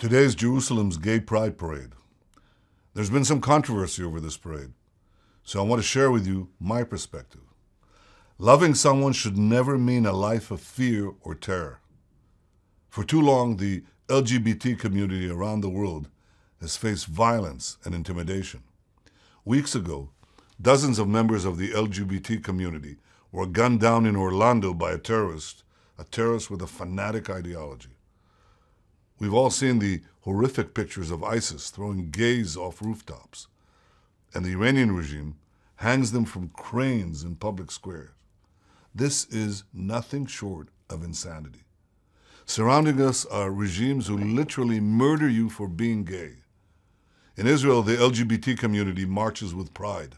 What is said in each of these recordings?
Today's Jerusalem's Gay Pride Parade. There's been some controversy over this parade, so I want to share with you my perspective. Loving someone should never mean a life of fear or terror. For too long, the LGBT community around the world has faced violence and intimidation. Weeks ago, dozens of members of the LGBT community were gunned down in Orlando by a terrorist with a fanatic ideology. We've all seen the horrific pictures of ISIS throwing gays off rooftops, and the Iranian regime hangs them from cranes in public squares. This is nothing short of insanity. Surrounding us are regimes who literally murder you for being gay. In Israel, the LGBT community marches with pride.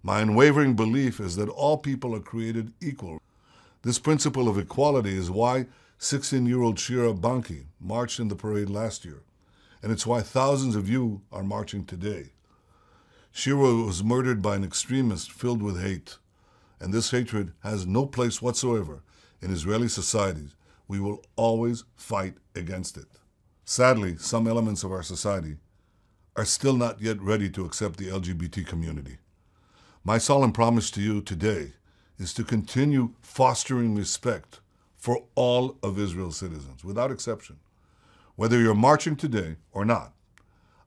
My unwavering belief is that all people are created equal. This principle of equality is why 16-year-old Shira Banki marched in the parade last year, and it's why thousands of you are marching today. Shira was murdered by an extremist filled with hate, and this hatred has no place whatsoever in Israeli society. We will always fight against it. Sadly, some elements of our society are still not yet ready to accept the LGBT community. My solemn promise to you today is to continue fostering respect for all of Israel's citizens, without exception. Whether you're marching today or not,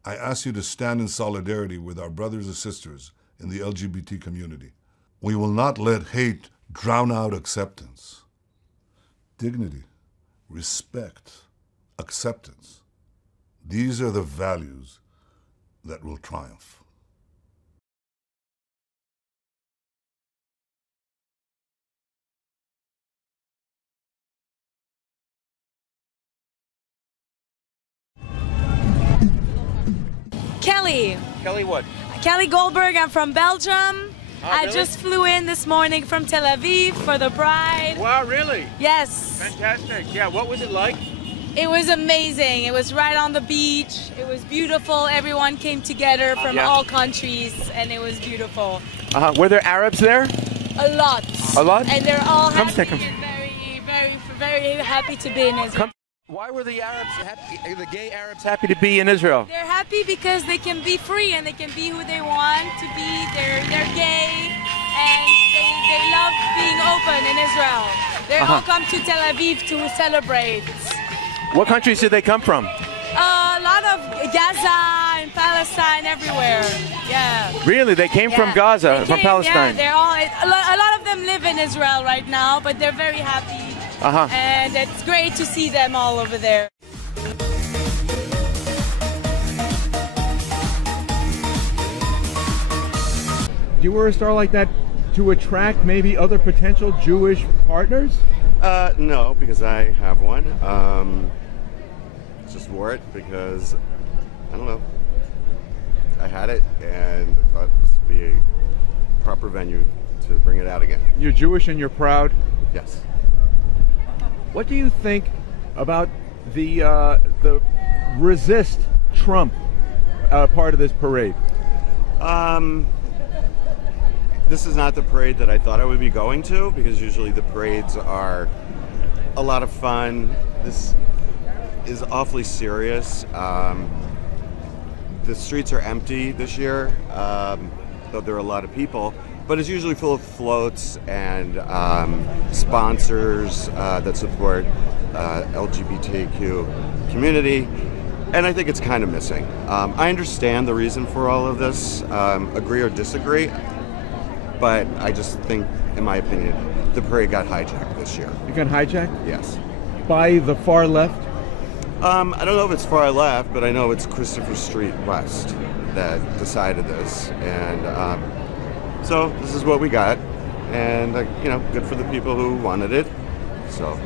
I ask you to stand in solidarity with our brothers and sisters in the LGBT community. We will not let hate drown out acceptance. Dignity, respect, acceptance. These are the values that will triumph. Kelly. Kelly what? Kelly Goldberg, I'm from Belgium. I really? just flew in this morning from Tel Aviv for the Pride. Wow, really? Yes. Fantastic. Yeah, what was it like? It was amazing. It was right on the beach. It was beautiful. Everyone came together from all countries, and it was beautiful. Were there Arabs there? A lot. A lot? And they're all Come happy stick 'em. and very happy to be in Israel. Why were the Arabs happy? The gay Arabs happy to be in Israel? They're happy because they can be free and they can be who they want to be. They're gay and they love being open in Israel. They all come to Tel Aviv to celebrate. What countries did they come from? A lot of Gaza and Palestine, everywhere. Yeah. Really? They came from Gaza, from Palestine? Yeah, they're all. A lot of them live in Israel right now, but they're very happy. And it's great to see them all over there. Do you wear a star like that to attract maybe other potential Jewish partners? No, because I have one. Just wore it because, I don't know, I had it and I thought this would be a proper venue to bring it out again. You're Jewish and you're proud? Yes. What do you think about the resist Trump part of this parade? This is not the parade that I thought I would be going to, because usually the parades are a lot of fun. This is awfully serious. The streets are empty this year, though there are a lot of people, but it's usually full of floats and sponsors that support LGBTQ community, and I think it's kind of missing. I understand the reason for all of this, agree or disagree, but I just think, in my opinion, the parade got hijacked this year. You got hijacked? Yes. By the far left? I don't know if it's far left, but I know it's Christopher Street West that decided this, and so this is what we got, and you know, good for the people who wanted it. So,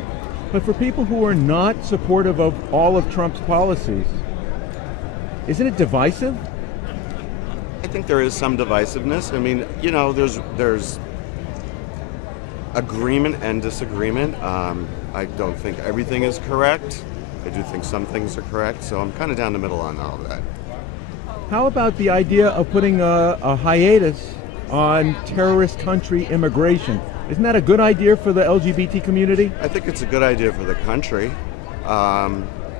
but for people who are not supportive of all of Trump's policies, isn't it divisive? I think there is some divisiveness. I mean, you know, there's agreement and disagreement. I don't think everything is correct. I do think some things are correct, so I'm kind of down the middle on all of that. How about the idea of putting a hiatus on terrorist country immigration? Isn't that a good idea for the LGBT community? I think it's a good idea for the country.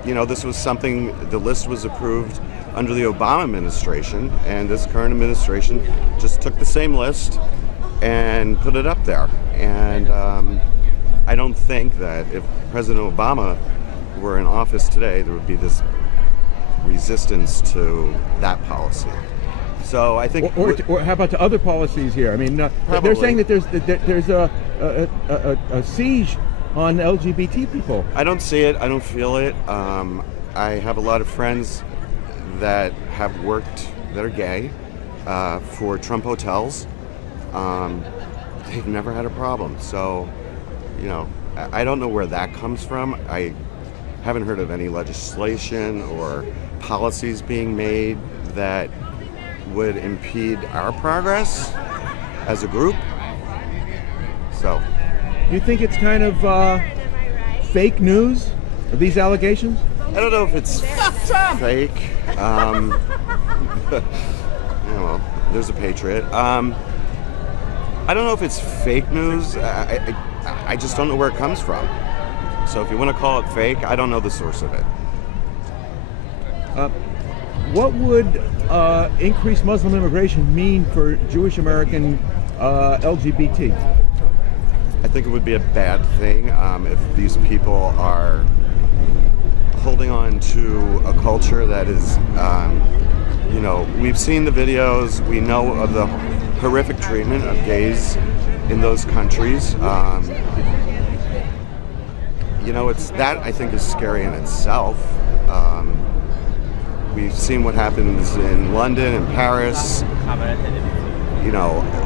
this was something, the list was approved under the Obama administration, and this current administration just took the same list and put it up there. And I don't think that if President Obama were in office today, there would be this resistance to that policy. So I think, or how about to other policies here? I mean, they're saying that there's a siege on LGBT people. I don't see it. I don't feel it. I have a lot of friends that have worked that are gay for Trump hotels. They've never had a problem. So, I don't know where that comes from. I haven't heard of any legislation or policies being made that would impede our progress as a group. So, you think it's kind of fake news, these allegations? I don't know if it's fake. Well, there's a patriot. I don't know if it's fake news. I just don't know where it comes from. So if you want to call it fake, I don't know the source of it. What would increased Muslim immigration mean for Jewish American LGBT? I think it would be a bad thing if these people are holding on to a culture that is, we've seen the videos, we know of the horrific treatment of gays in those countries. It's that I think is scary in itself. We've seen what happens in London and Paris,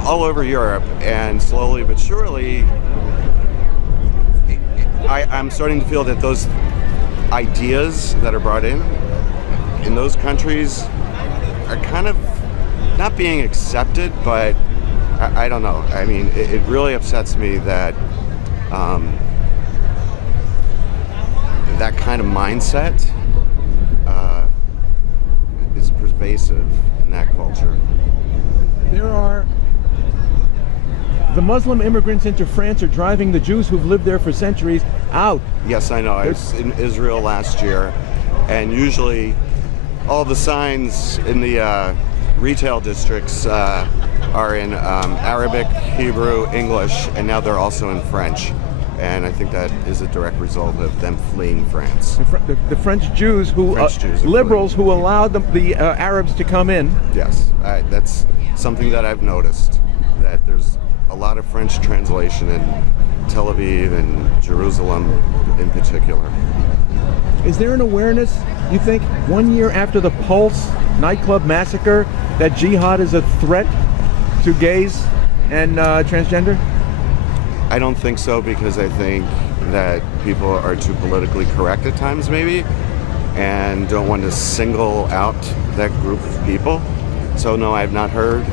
all over Europe, and slowly but surely, I'm starting to feel that those ideas that are brought in those countries are kind of not being accepted, but I don't know. I mean, it really upsets me that that kind of mindset is pervasive in that culture. The Muslim immigrants into France are driving the Jews who've lived there for centuries out. Yes, I know. I was in Israel last year, and usually all the signs in the retail districts are in Arabic, Hebrew, English, and now they're also in French. And I think that is a direct result of them fleeing France. The French Jews, liberals who allowed the Arabs to come in. Yes, that's something that I've noticed, that there's a lot of French translation in Tel Aviv and Jerusalem in particular. Is there an awareness, you think, 1 year after the Pulse nightclub massacre, that jihad is a threat to gays and transgender? I don't think so, because I think that people are too politically correct at times, maybe, and don't want to single out that group of people. So no, I've not heard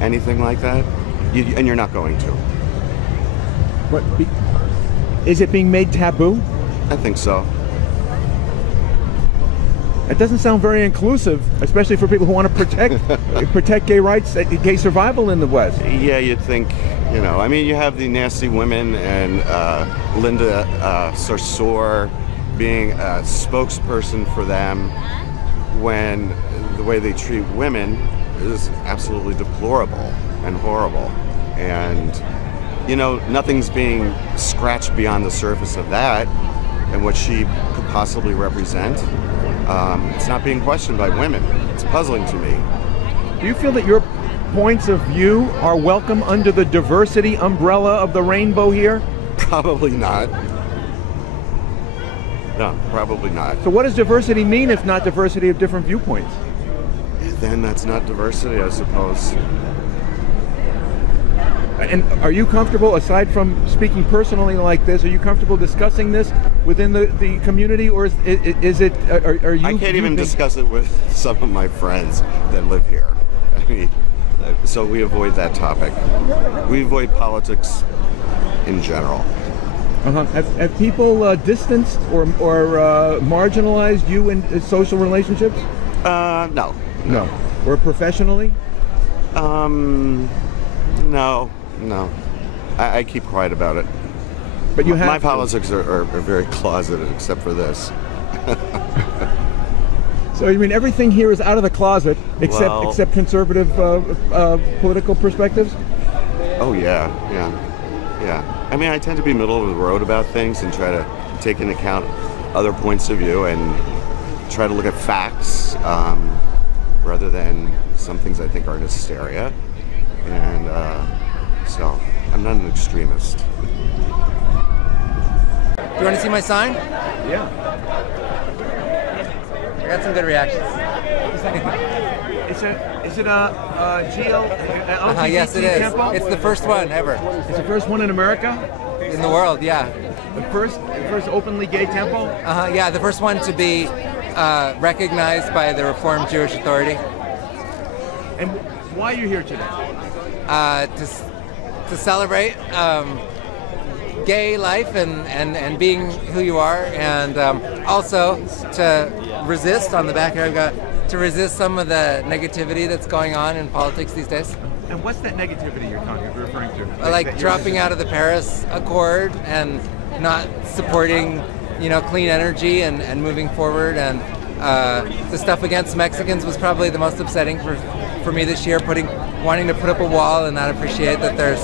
anything like that, and you're not going to. But is it being made taboo? I think so. It doesn't sound very inclusive, especially for people who want to protect gay rights, gay survival in the West. Yeah, you'd think, you have the nasty women and Linda Sarsour being a spokesperson for them, when the way they treat women is absolutely deplorable and horrible. And, nothing's being scratched beyond the surface of that and what she could possibly represent. It's not being questioned by women. It's puzzling to me. Do you feel that your points of view are welcome under the diversity umbrella of the rainbow here? Probably not. No, probably not. So what does diversity mean if not diversity of different viewpoints? Then that's not diversity, I suppose. And are you comfortable, aside from speaking personally like this, are you comfortable discussing this within the community, or is it? Are you? I can't even discuss it with some of my friends that live here. I mean, so we avoid that topic. We avoid politics in general. Have people distanced or marginalized you in social relationships? No. Or professionally? No. I keep quiet about it. But you have my politics are very closeted, except for this. So you mean everything here is out of the closet except conservative political perspectives? Oh yeah. I mean, I tend to be middle of the road about things and try to take into account other points of view and try to look at facts rather than some things I think are hysteria. And so I'm not an extremist. Do you want to see my sign? Yeah. I got some good reactions. Is it a LGBT Yes, it is. temple? It's the first one ever It's the first one in America? in the world. Yeah. The first openly gay temple? Yeah, the first one to be recognized by the Reformed Jewish Authority. And why are you here today? To celebrate gay life and being who you are, and also to resist, on the back here I've got, to resist some of the negativity that's going on in politics these days. And what's that negativity you're referring to? Like dropping out of the Paris Accord and not supporting, clean energy and moving forward, and the stuff against Mexicans was probably the most upsetting for me this year, wanting to put up a wall and not appreciate that there's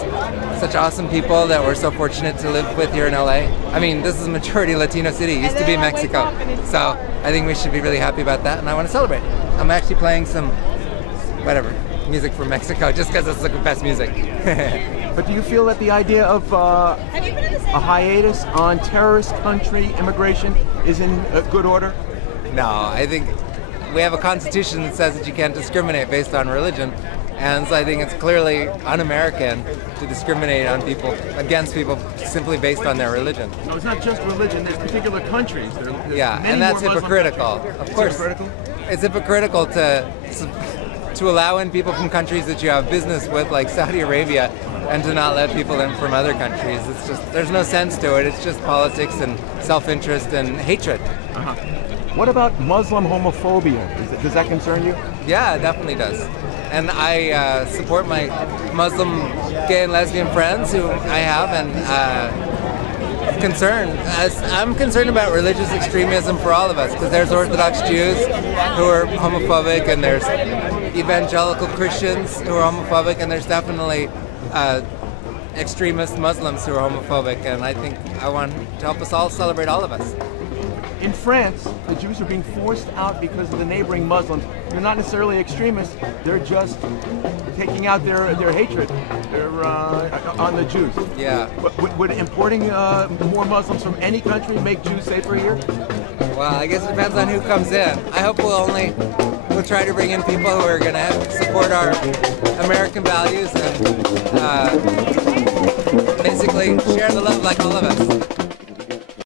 such awesome people that we're so fortunate to live with here in LA. I mean, this is a majority Latino city. It used to be Mexico. So I think we should be really happy about that, and I want to celebrate. I'm actually playing some, music from Mexico just because it's the best music. But do you feel that the idea of a hiatus on terrorist country immigration is in good order? No, I think we have a constitution that says that you can't discriminate based on religion. And so I think it's clearly un-American to discriminate on against people simply based on their religion. No, it's not just religion. There's particular countries. Yeah, and that's hypocritical. Of course, it's hypocritical to allow in people from countries that you have business with, like Saudi Arabia, and to not let people in from other countries. It's just, there's no sense to it. It's just politics and self-interest and hatred. What about Muslim homophobia? Does that concern you? Yeah, it definitely does. And I support my Muslim gay and lesbian friends who I have, and I'm concerned about religious extremism for all of us, because there's Orthodox Jews who are homophobic, and there's evangelical Christians who are homophobic, and there's definitely extremist Muslims who are homophobic, and I think I want to help us all celebrate all of us. In France, the Jews are being forced out because of the neighboring Muslims. They're not necessarily extremists. They're just taking out their hatred on the Jews. Yeah. Would importing more Muslims from any country make Jews safer here? Well, I guess it depends on who comes in. I hope we'll try to bring in people who are going to support our American values and basically share the love like all of us.